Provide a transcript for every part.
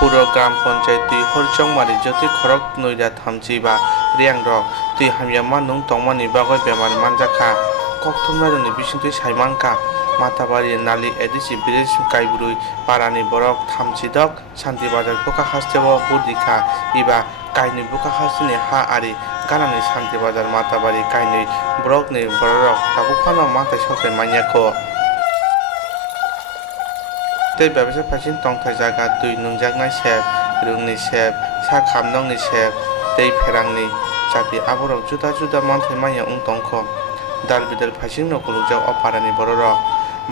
পুরো গ্রাম পঞ্চায়েত তুই হরচংমারি জ্যোতি খরক নইরা থামচি বা রিয়াং রক তুই হামিয়া মানুং তংমানি বাগৈ বেমার মানজাখা কক্থমরাজনি বিসুন্তুই সাইমানকা মাতাবাড়ি নালি এডিসি ব্রিজ কাইব্রুই পারানি বরক থামচিদক শান্তিবাজার বকাখাস্তেও বুদিখা ইবা কাইনি বকাখাস্তিনি হা আরি গানানি শান্তিবাজার মাতাবাড়ি কাইনি ব্রকনি বরক তাবুক ফানো মাথায় সকাই মাইয়াখো tei ব্যবসা ফাইসিং tongthai jaga tui Nwng Jaknai sep rungni sep sa khamnokni sep tei pherangni chati aborok juda juda manthai manya tongkho dal bidal faising no kulukjak o parani borok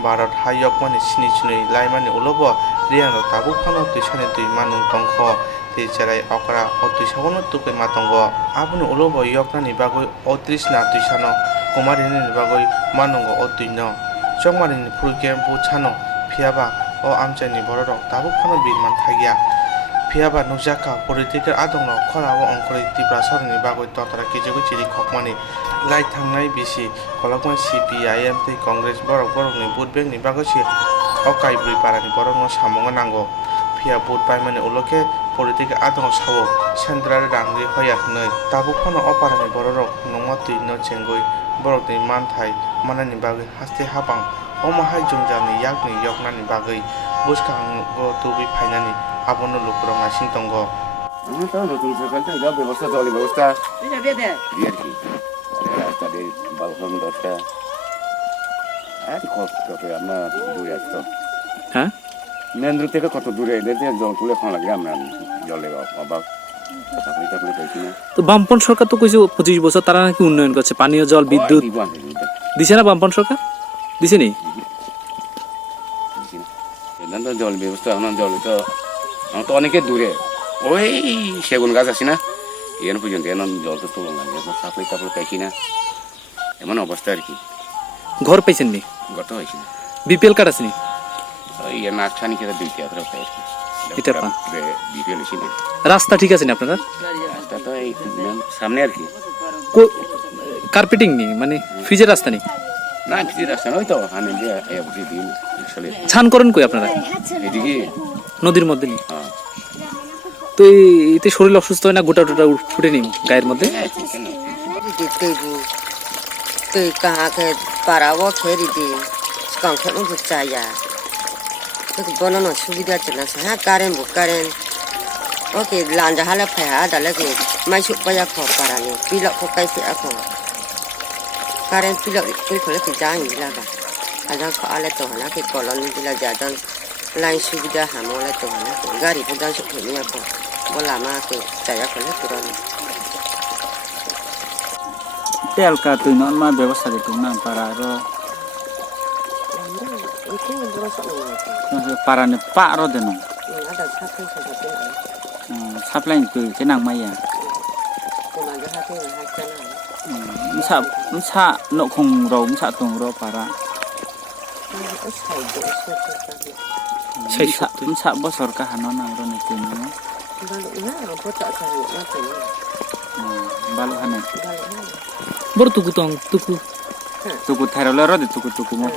Bharat hayokmani sini chinui laimani ulobo riano tabuk phano tuisani tui manung tongkho tei cherai okra o tuisagono tukai matongo aboni ulobo yoknani bagoi o trisna tuisano kumarini bagoi manungo o tuino chongmarini phuruke buchano phiaba o amchani borok tabuk phano birman thagia phiaba nukjaka political adongno khorao ongkori tibra sorni bagoi totara kijigo chiri khokmani lai thangnai bisi kolokmai CPIM tei Congress borokni vote bank ni bagosi o kaibrui parani borokno samungo nango phia vote paimani uloke political adongno sawo central rangri hoya hnoi tabuk phano o parani borok nongma tui no chengoi borokni manthai manani bagoi haste hapang o mahai jungjani yakni yoknani bagoi Bwkhakhsni tubi phainani abono lukurong asing tongo তাও নতুন সরকার থেকে যা ব্যবস্থা জলের ব্যবস্থা আর কি তাদের বালকন দশটা আর কত আমরা দূরে আসতো হ্যাঁ মেন্দ্র থেকে কত দূরে এদের জল তুলে খাওয়া লাগে আমরা জলের অভাব তো বামপন সরকার তো কইছে 25 বছর তারা নাকি উন্নয়ন করছে পানীয় জল বিদ্যুৎ দিছে না বামপন সরকার দিছে নি তো জল ব্যবস্থা জল তো অনেকে দূরে ওই সেগুন গাছ আছে না এন পর্যন্ত এন জল তো তুলো না সাপ্লাই টাপ্লাই পাইছি না এমন অবস্থা আর কি ঘর পাইছেন নি গত হয়েছে বিপিএল কার্ড আছে নি ওই নাকছানি খেতে দুইটা আপনার পাই আর কি এটা পান বিপিএল ছিল রাস্তা ঠিক আছে না আপনারা রাস্তা তো এই সামনে আর কি কার্পেটিং নি মানে ফ্রিজের রাস্তা নি না ফ্রিজের রাস্তা নয় তো হানে দিয়ে এভরি দিন চলে ছান করেন কই আপনারা এদিকে নদীর মধ্যে নি হ্যাঁ তো এতে শরীর অসুস্থ হয় না গোটা টোটা ফুটে নি গায়ের মধ্যে তুই কাহাকে পারাবো খেরি দি কাঁখে মতো চাইয়া তোকে বনানো সুবিধা চলে হ্যাঁ কারেন্ট বুক কারেন্ট ওকে লাঞ্জা হালে ফায়া দালে কে মাইসু পায়া খো পারানি পিলক খো কাইছে আখো কারেন্ট পিলক কই খলে কি যাই লাগা আজা খো আলে তো হনা কে কলোনি দিলা যাদন লাইন সুবিধা হামলে তো হনা গাড়ি পর্যন্ত খেলি আখো বলা মাকে চাইয়া খলে তুরনি telka tu non ma ব্যবস্থা দিতো না পারারো parani pa ro deno supply tu kenang maya sa no khong ro sa tong ro para sa bosor ka hano na ro ni tin no balu hana বড় তুকু তং তুকু tuku thairo le ro de tuku mo